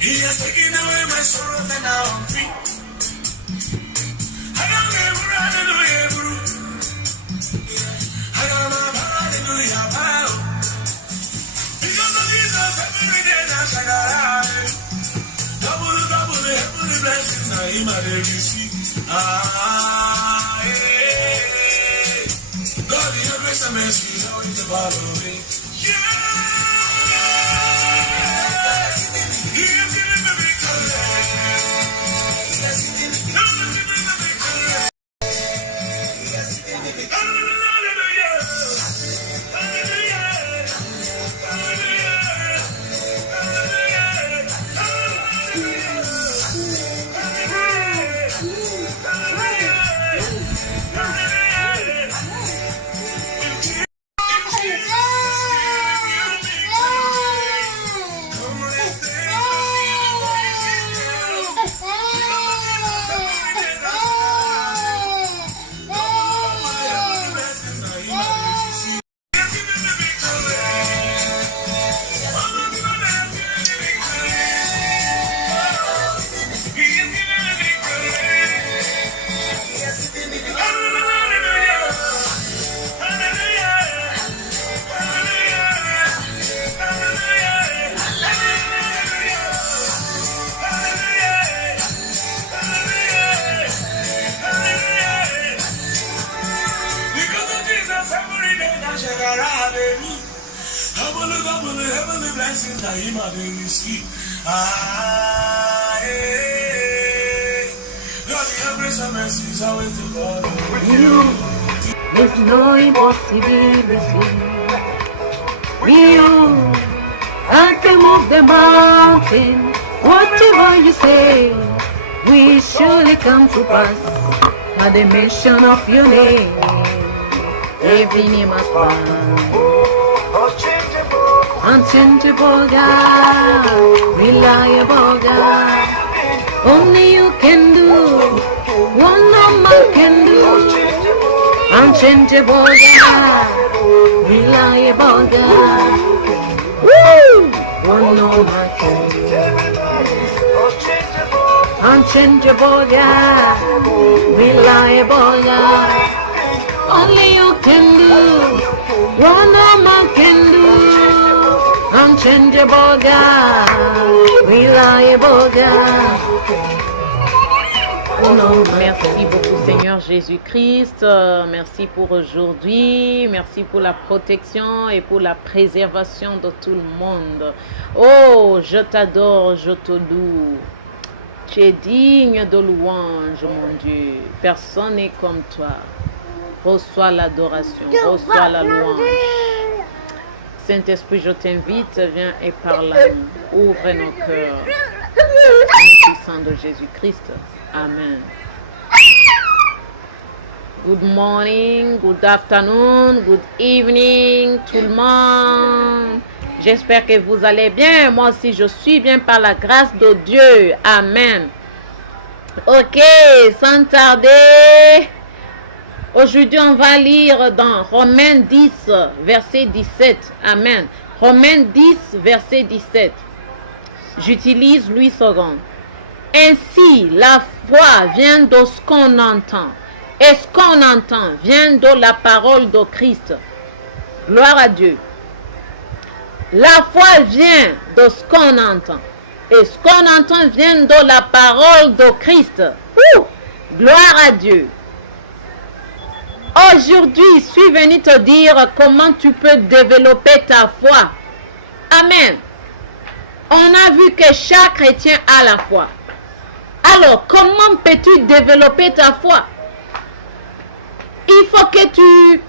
He has taken away my sorrow and now I'm free. I got my hallelujah, I got my hallelujah, bow. Because of Jesus, every day I shall arrive. Double, heavenly blessings, now in my day you see. God, your grace and mercy is always to follow me. Heavenly blessings that you might be receive. God, your grace and mercy is always the God. With you, there's no impossibility. With you, I can move the mountain. Whatever you say, we surely come to pass. At the mention of your name, every knee must bow. Unchangeable God, reliable God, only you can do what no man can do. Unchangeable God, reliable God, woo! What no man can do. Unchangeable God, reliable God, only you can do what no man can do. Unchangeable God, reliable God. Oh non, merci beaucoup Seigneur Jésus-Christ, merci pour aujourd'hui, merci pour la protection et pour la préservation de tout le monde. Oh, je t'adore, je te loue. Tu es digne de louange, mon Dieu. Personne n'est comme toi. Reçois l'adoration, reçois la louange. Saint-Esprit, je t'invite, viens et parle à nous. Ouvre nos cœurs. Au nom puissant de Jésus-Christ. Amen. Good morning, good afternoon, good evening, tout le monde. J'espère que vous allez bien. Moi aussi, je suis bien par la grâce de Dieu. Amen. Ok, sans tarder. Aujourd'hui, on va lire dans Romains 10, verset 17. Amen. Romains 10, verset 17. J'utilise Louis II. Ainsi, la foi vient de ce qu'on entend. Et ce qu'on entend vient de la parole de Christ. Gloire à Dieu. La foi vient de ce qu'on entend. Et ce qu'on entend vient de la parole de Christ. Gloire à Dieu. Aujourd'hui, je suis venu te dire comment tu peux développer ta foi. Amen. On a vu que chaque chrétien a la foi. Alors, comment peux-tu développer ta foi? Il faut que tu,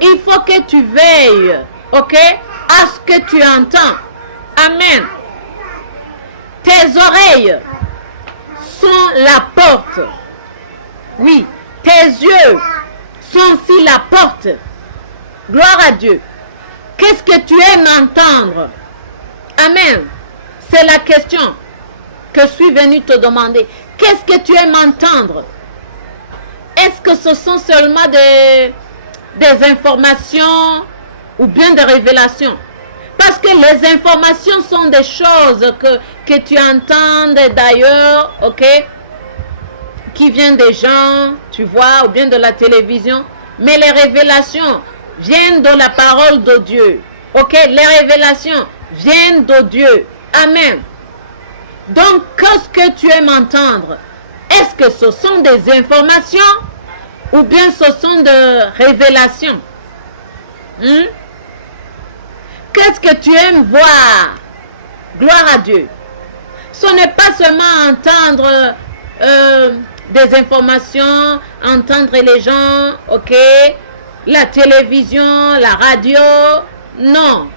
il faut que tu veilles, ok, à ce que tu entends. Amen. Tes oreilles sont la porte. Oui, tes yeux sont aussi la porte Gloire à Dieu. Qu'est-ce que tu aimes entendre? Amen. C'est la question que je suis venu te demander. Qu'est-ce que tu aimes entendre? Est-ce que ce sont seulement des informations ou bien des révélations? Parce que les informations sont des choses que tu entends d'ailleurs, ok? Qui viennent des gens, tu vois, ou bien de la télévision. Mais les révélations viennent de la parole de Dieu. Ok? Les révélations viennent de Dieu. Amen. Donc, qu'est-ce que tu aimes entendre? Est-ce que ce sont des informations ou bien ce sont des révélations? Qu'est-ce que tu aimes voir? Gloire à Dieu. Ce n'est pas seulement entendre des informations, entendre les gens, ok? La télévision, la radio, non.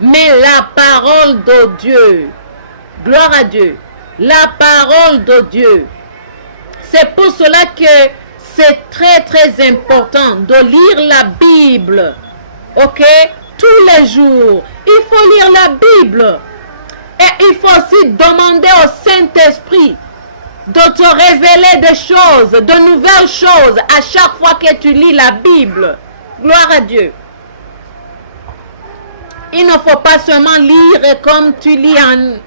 Mais la parole de Dieu. Gloire à Dieu. La parole de Dieu. C'est pour cela que c'est très très important de lire la Bible. Ok? Tous les jours. Il faut lire la Bible. Et il faut aussi demander au Saint-Esprit de te révéler des choses, de nouvelles choses à chaque fois que tu lis la Bible. Gloire à Dieu. Il ne faut pas seulement lire comme tu lis un,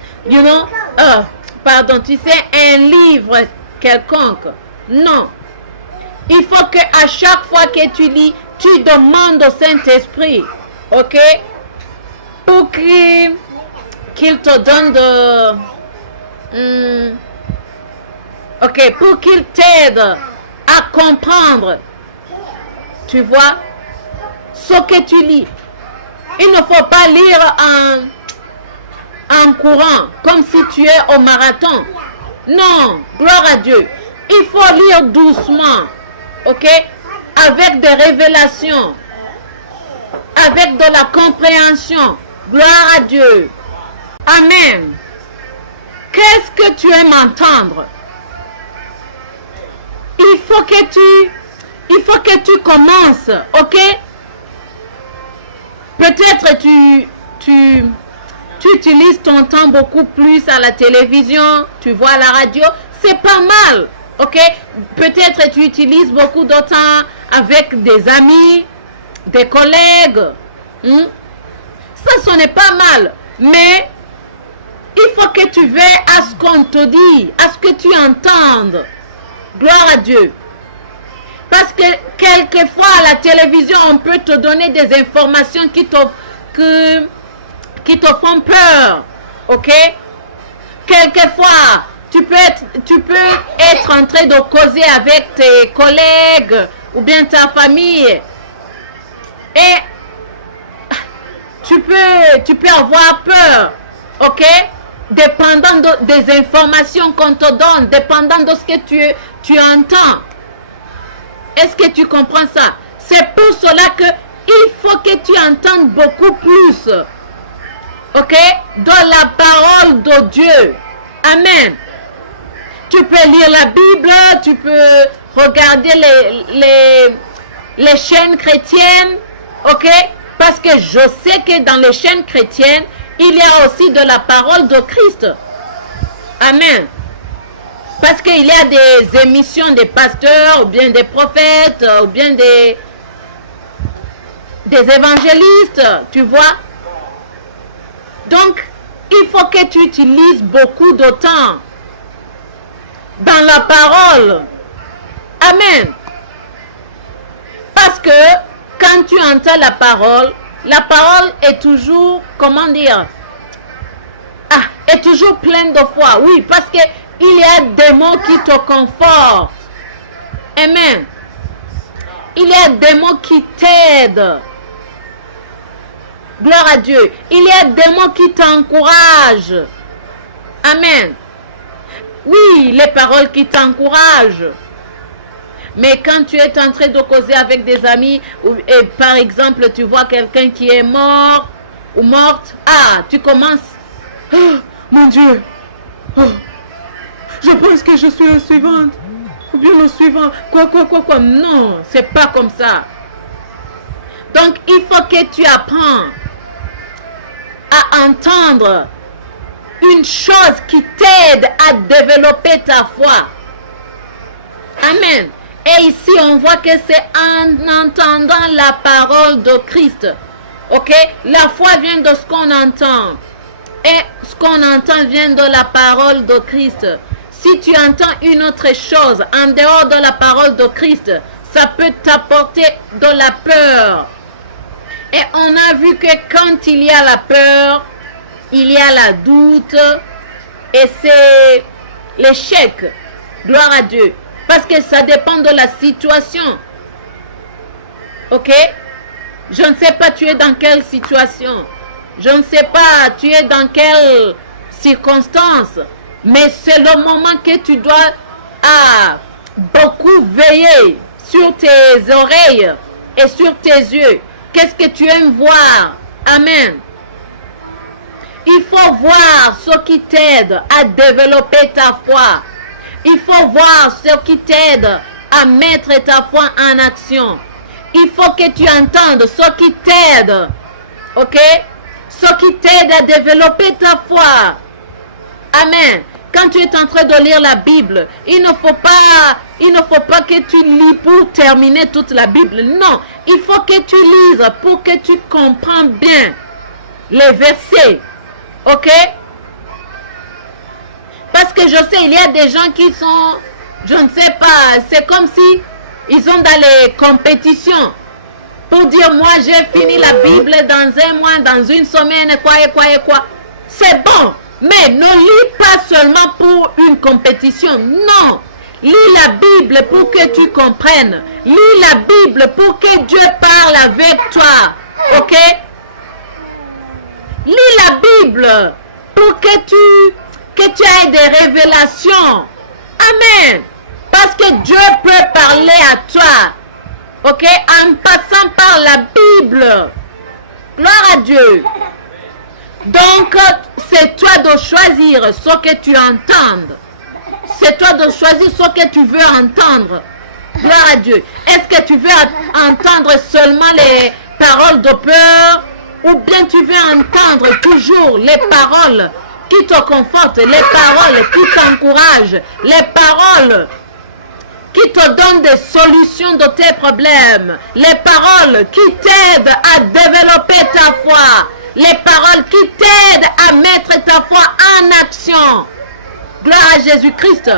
tu sais, un livre quelconque. Non. Il faut que à chaque fois que tu lis, tu demandes au Saint-Esprit, ok, pour qu'il te donne pour qu'il t'aide à comprendre, tu vois, ce que tu lis. Il ne faut pas lire en courant, comme si tu es au marathon. Non, gloire à Dieu. Il faut lire doucement, ok, avec des révélations, avec de la compréhension. Gloire à Dieu. Amen. Qu'est-ce que tu aimes entendre? Il faut que tu commences, ok? Peut-être tu utilises ton temps beaucoup plus à la télévision, tu vois à la radio, c'est pas mal, ok? Peut-être tu utilises beaucoup de temps avec des amis, des collègues. Ça, ce n'est pas mal, mais il faut que tu veilles à ce qu'on te dit, à ce que tu entendes. Gloire à Dieu. Parce que quelquefois à la télévision, on peut te donner des informations qui te font peur. Ok? Quelquefois, tu peux être en train de causer avec tes collègues ou bien ta famille. Et tu peux avoir peur. Ok? Dépendant des informations qu'on te donne, dépendant de ce que tu entends. Est-ce que tu comprends ça? C'est pour cela que il faut que tu entendes beaucoup plus, ok, de la parole de Dieu. Amen. Tu peux lire la Bible, tu peux regarder les chaînes chrétiennes, ok, parce que je sais que dans les chaînes chrétiennes, il y a aussi de la parole de Christ. Amen. Parce qu'il y a des émissions des pasteurs, ou bien des prophètes, ou bien des évangélistes, tu vois. Donc, il faut que tu utilises beaucoup de temps dans la parole. Amen. Parce que quand tu entends la parole est toujours, comment dire, est toujours pleine de foi. Oui, parce que il y a des mots qui te confortent. Amen. Il y a des mots qui t'aident. Gloire à Dieu. Il y a des mots qui t'encouragent. Amen. Oui, les paroles qui t'encouragent. Mais quand tu es en train de causer avec des amis, et par exemple, tu vois quelqu'un qui est mort ou morte, tu commences. Oh, mon Dieu. Oh, je pense que je suis la suivante. Ou bien le suivant. Quoi. Non, c'est pas comme ça. Donc, il faut que tu apprennes à entendre une chose qui t'aide à développer ta foi. Amen. Et ici, on voit que c'est en entendant la parole de Christ. Ok? La foi vient de ce qu'on entend. Et ce qu'on entend vient de la parole de Christ. Si tu entends une autre chose en dehors de la parole de Christ, ça peut t'apporter de la peur. Et on a vu que quand il y a la peur, il y a la doute et c'est l'échec. Gloire à Dieu. Parce que ça dépend de la situation. Ok? Je ne sais pas tu es dans quelle situation. Je ne sais pas tu es dans quelle circonstance. Mais c'est le moment que tu dois beaucoup veiller sur tes oreilles et sur tes yeux. Qu'est-ce que tu aimes voir? Amen. Il faut voir ce qui t'aide à développer ta foi. Il faut voir ce qui t'aide à mettre ta foi en action. Il faut que tu entendes ce qui t'aide. Ok? Ce qui t'aide à développer ta foi. Amen. Quand tu es en train de lire la Bible, il ne faut pas que tu lis pour terminer toute la Bible. Non, il faut que tu lises pour que tu comprennes bien les versets. Ok? Parce que je sais, il y a des gens qui sont, je ne sais pas, c'est comme si ils sont dans les compétitions. Pour dire, moi j'ai fini la Bible dans un mois, dans une semaine, quoi. C'est bon. Mais ne lis pas seulement pour une compétition. Non. Lis la Bible pour que tu comprennes. Lis la Bible pour que Dieu parle avec toi. Ok? Lis la Bible pour que tu aies des révélations. Amen. Parce que Dieu peut parler à toi. Ok? En passant par la Bible. Gloire à Dieu. Donc, c'est toi de choisir ce que tu entends. C'est toi de choisir ce que tu veux entendre. Gloire à Dieu. Est-ce que tu veux entendre seulement les paroles de peur ou bien tu veux entendre toujours les paroles qui te confortent, les paroles qui t'encouragent, les paroles qui te donnent des solutions de tes problèmes, les paroles qui t'aident à développer ta foi, les paroles qui t'aident à mettre ta foi en action. Gloire à Jésus-Christ.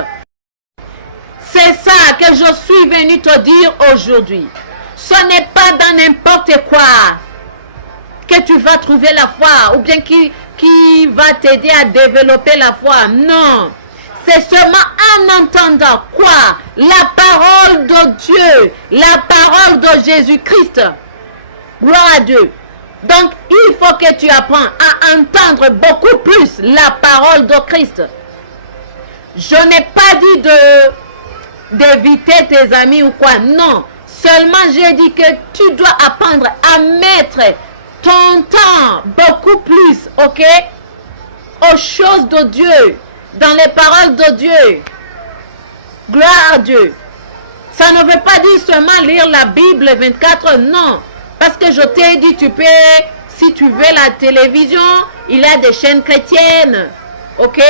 C'est ça que je suis venu te dire aujourd'hui. Ce n'est pas dans n'importe quoi que tu vas trouver la foi ou bien qui va t'aider à développer la foi. Non. C'est seulement en entendant quoi? La parole de Dieu, la parole de Jésus-Christ. Gloire à Dieu. Donc, il faut que tu apprennes à entendre beaucoup plus la parole de Christ. Je n'ai pas dit d'éviter tes amis ou quoi. Non. Seulement, j'ai dit que tu dois apprendre à mettre ton temps beaucoup plus, ok, aux choses de Dieu, dans les paroles de Dieu. Gloire à Dieu. Ça ne veut pas dire seulement lire la Bible 24 heures, non. Parce que je t'ai dit, tu peux, si tu veux la télévision, il y a des chaînes chrétiennes. Ok?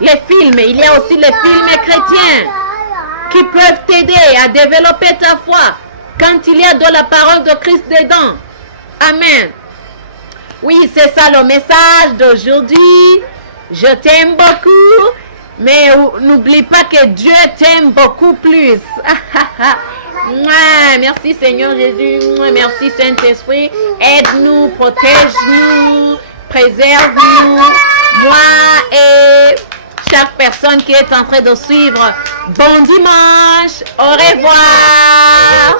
Les films, il y a aussi les films chrétiens qui peuvent t'aider à développer ta foi quand il y a de la parole de Christ dedans. Amen. Oui, c'est ça le message d'aujourd'hui. Je t'aime beaucoup, mais n'oublie pas que Dieu t'aime beaucoup plus. Merci Seigneur Jésus, merci Saint-Esprit, aide-nous, protège-nous, préserve-nous, moi et chaque personne qui est en train de suivre. Bon dimanche, au revoir.